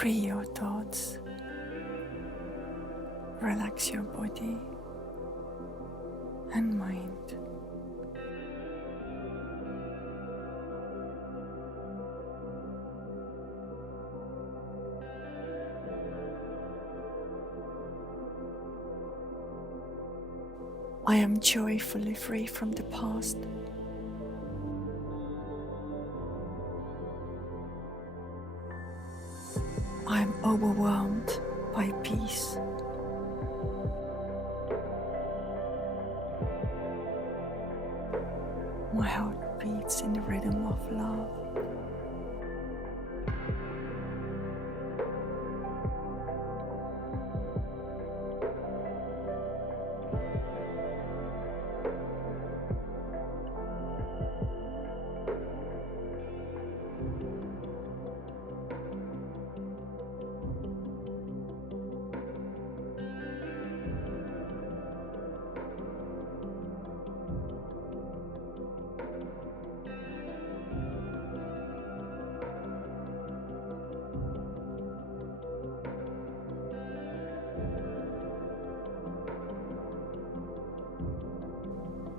Free your thoughts, relax your body and mind. I am joyfully free from the past. I am overwhelmed by peace. My heart beats in the rhythm of love.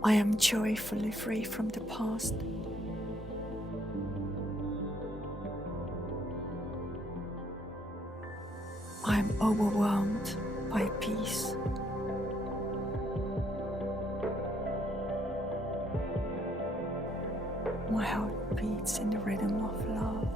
I am joyfully free from the past. I am overwhelmed by peace. My heart beats in the rhythm of love.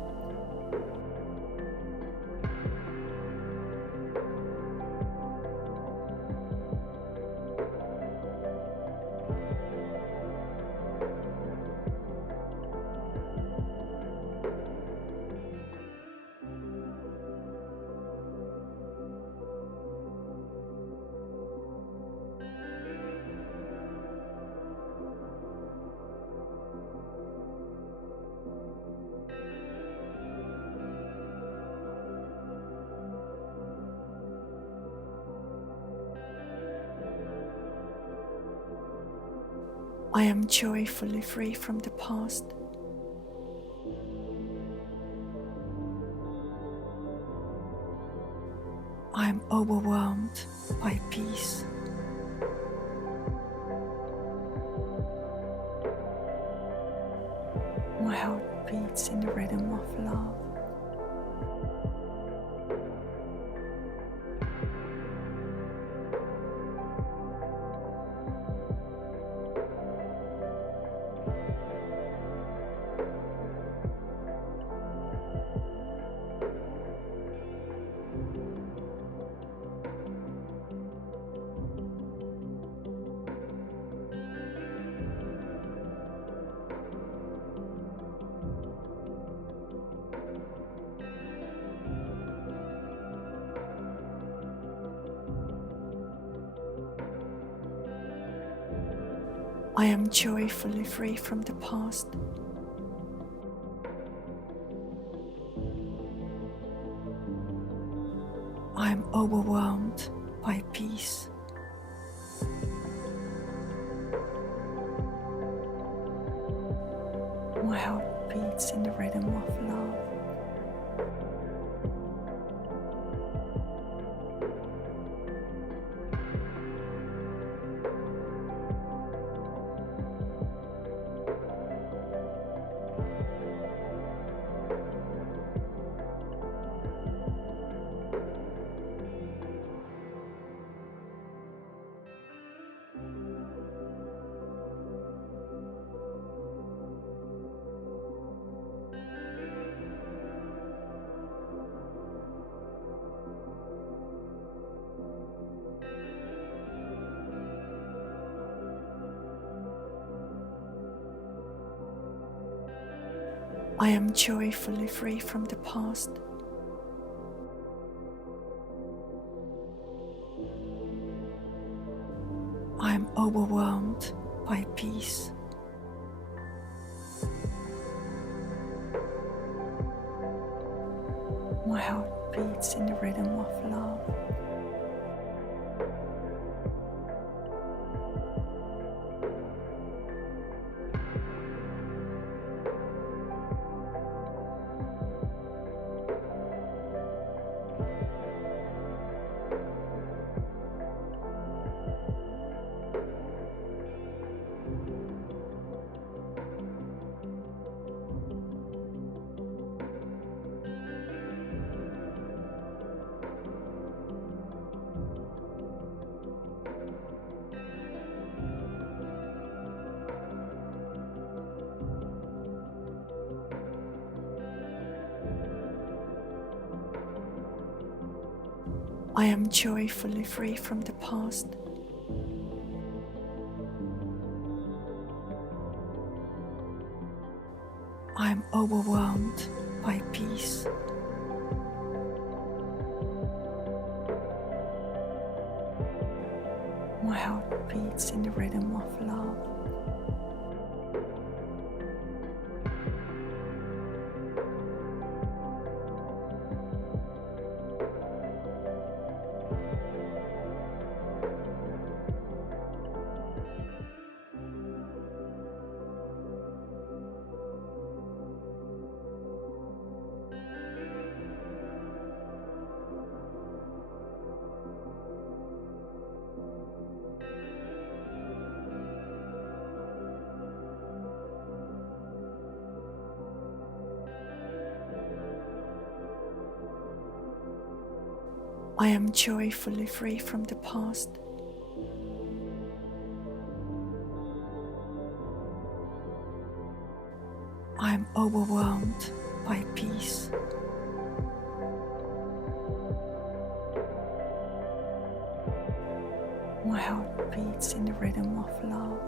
I am joyfully free from the past. I am overwhelmed by peace. My heart beats in the rhythm of love. I am joyfully free from the past. I am overwhelmed by peace. My heart beats in the rhythm of love. I am joyfully free from the past. I am overwhelmed by peace. My heart beats in the rhythm of love. I am joyfully free from the past. I am overwhelmed by peace. My heart beats in the rhythm of love. I am joyfully free from the past. I am overwhelmed by peace. My heart beats in the rhythm of love.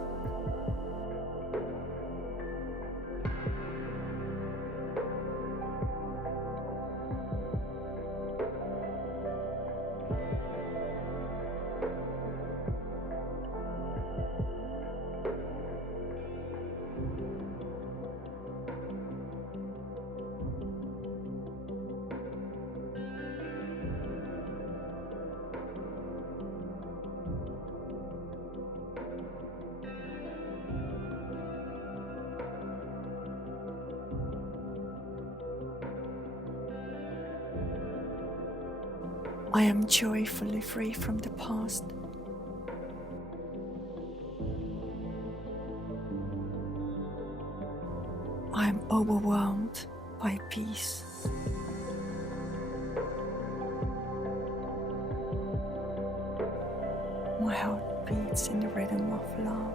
I am joyfully free from the past. I am overwhelmed by peace. My heart beats in the rhythm of love.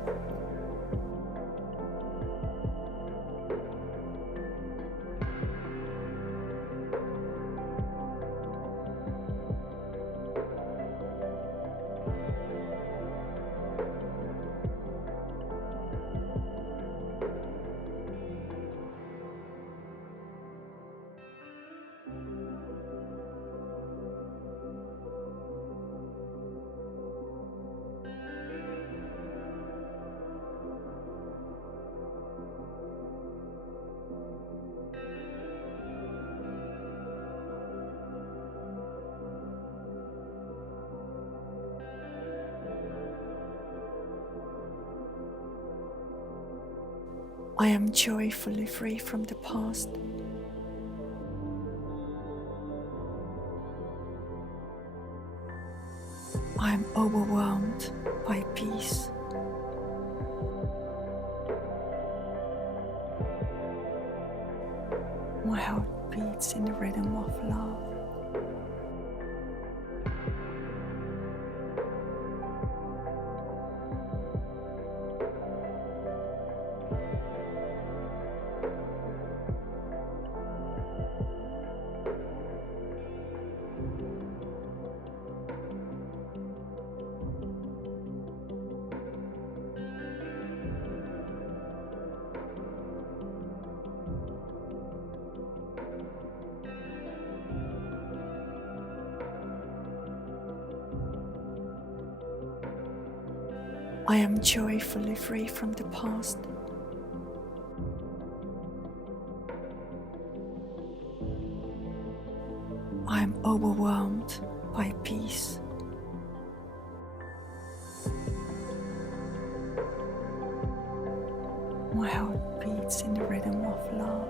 I am joyfully free from the past. I am overwhelmed by peace. My heart beats in the rhythm of love. I am joyfully free from the past. I am overwhelmed by peace. My heart beats in the rhythm of love.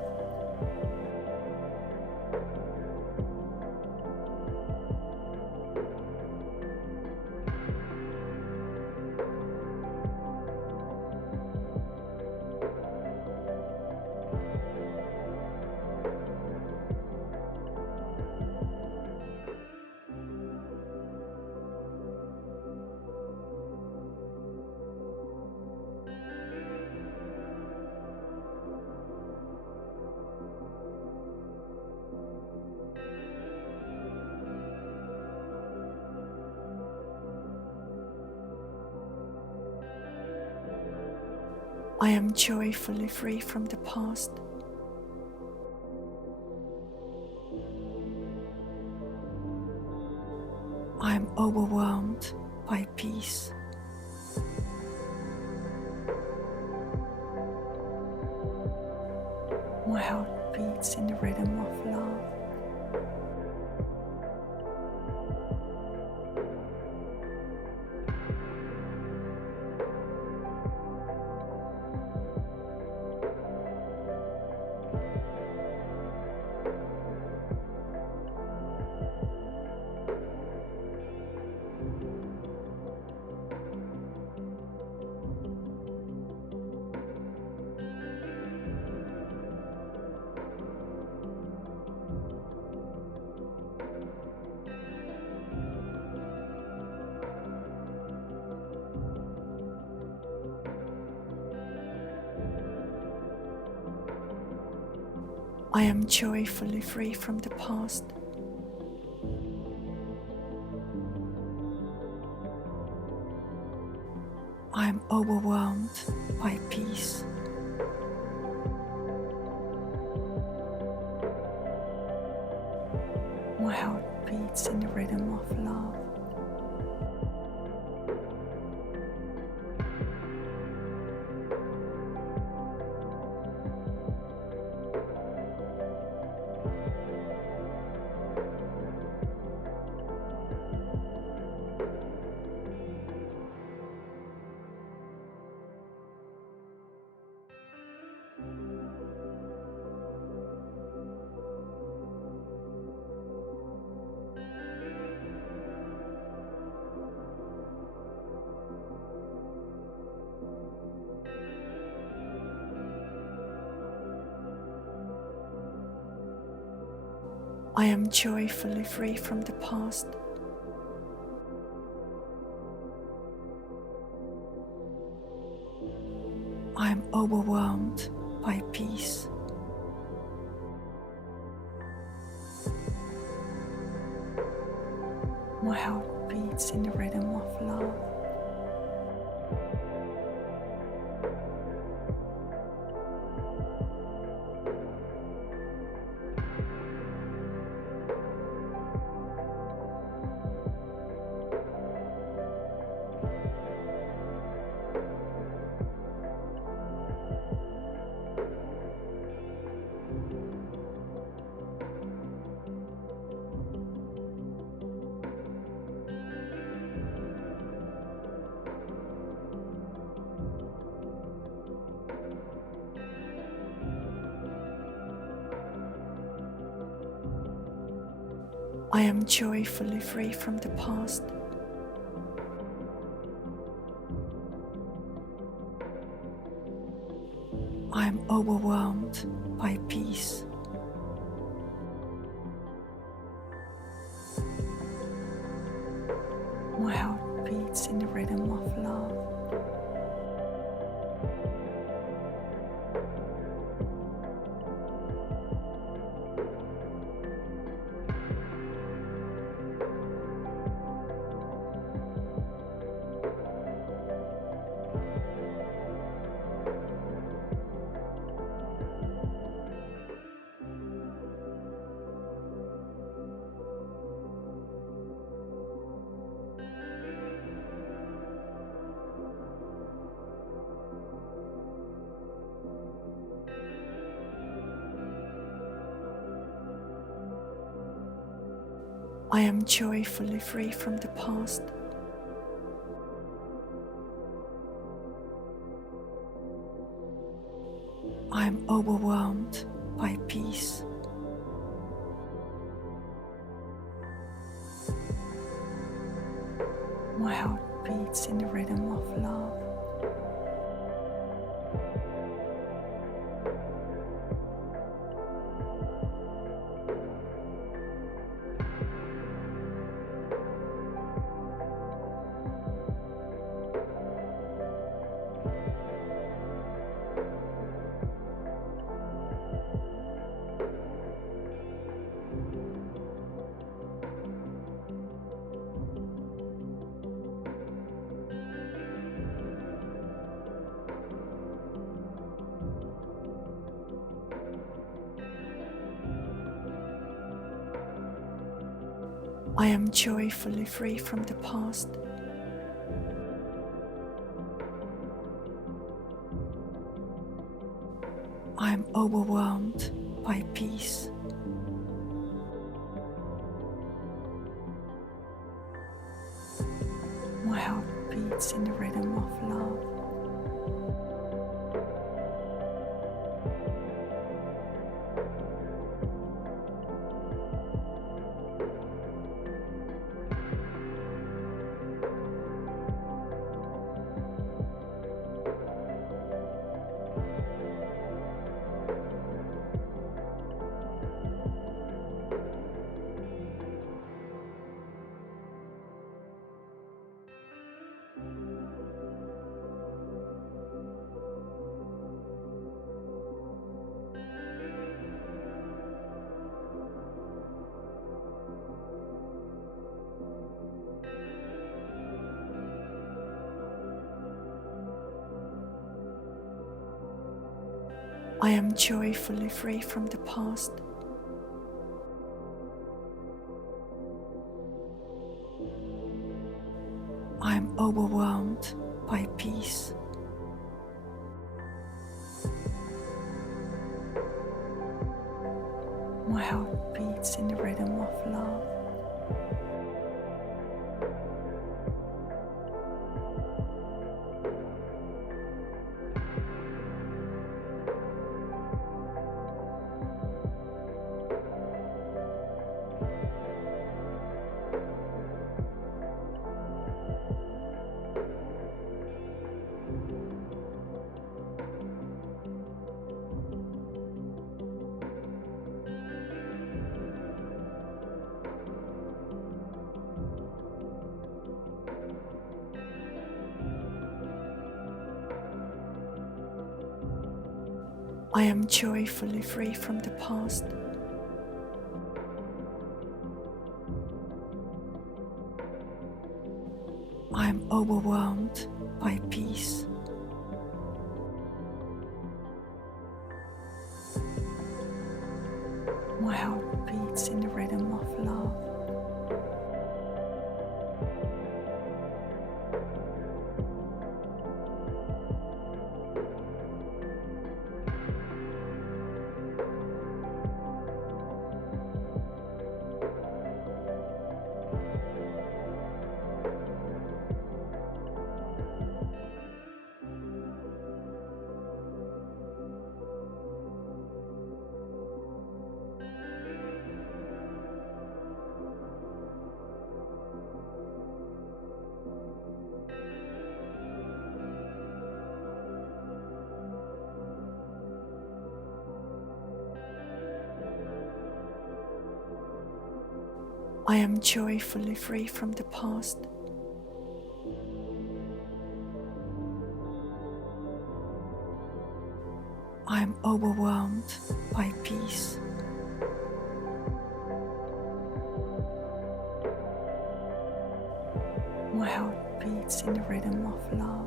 I am joyfully free from the past. I am overwhelmed by peace. My heart beats in the rhythm of love. I am joyfully free from the past. I am overwhelmed by peace. My heart beats in the rhythm of love. I am joyfully free from the past. I am overwhelmed by peace. My heart beats in the rhythm of love. I am joyfully free from the past. I am overwhelmed by peace. My heart beats in the rhythm of love. I am joyfully free from the past. I am overwhelmed by peace. My heart beats in the rhythm of love. I am joyfully free from the past. I am overwhelmed by peace. My heart beats in the rhythm of love. I am joyfully free from the past. I am overwhelmed by peace. My heart beats in the rhythm of love. I am joyfully free from the past. I am overwhelmed by peace. My heart beats in the rhythm of love. I am joyfully free from the past. I am overwhelmed by peace. My heart beats in the rhythm of love.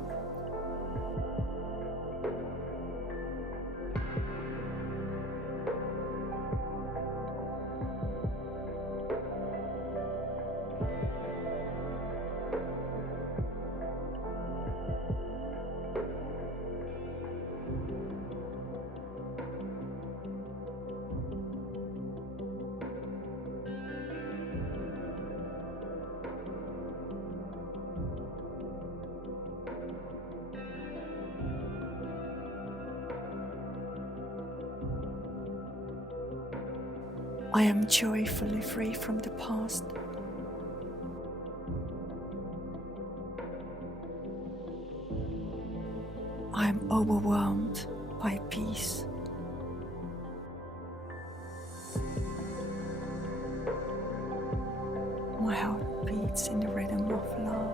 I am joyfully free from the past. I am overwhelmed by peace. My heart beats in the rhythm of love.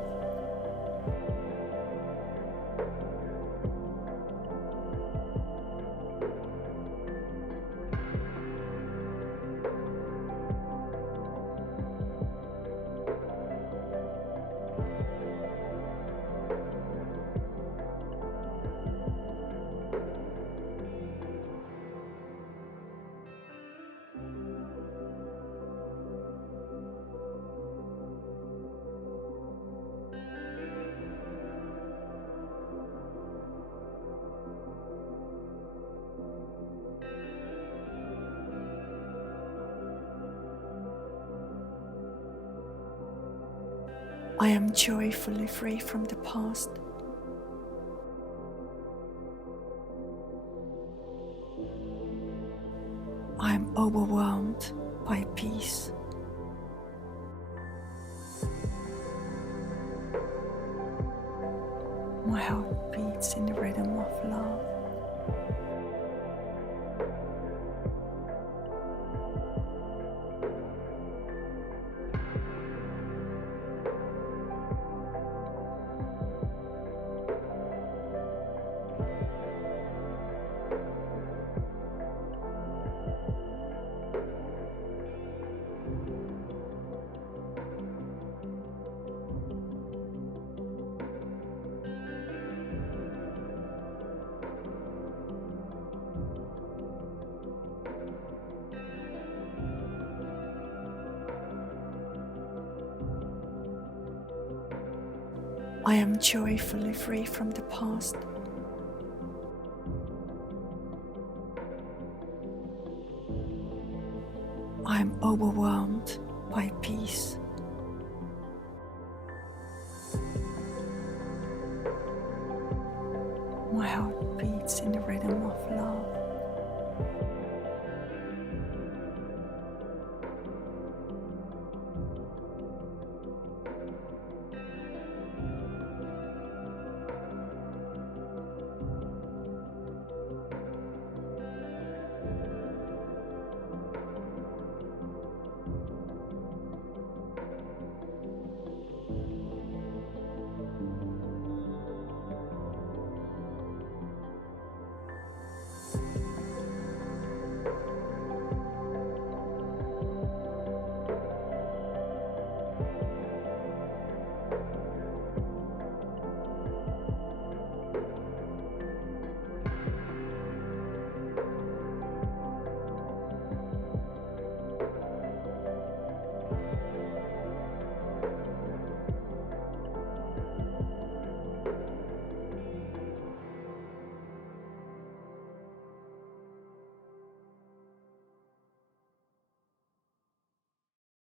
I am joyfully free from the past. I am overwhelmed by peace. My heart beats in the rhythm of love. I am joyfully free from the past. I am overwhelmed by peace. My heart beats in the rhythm of love.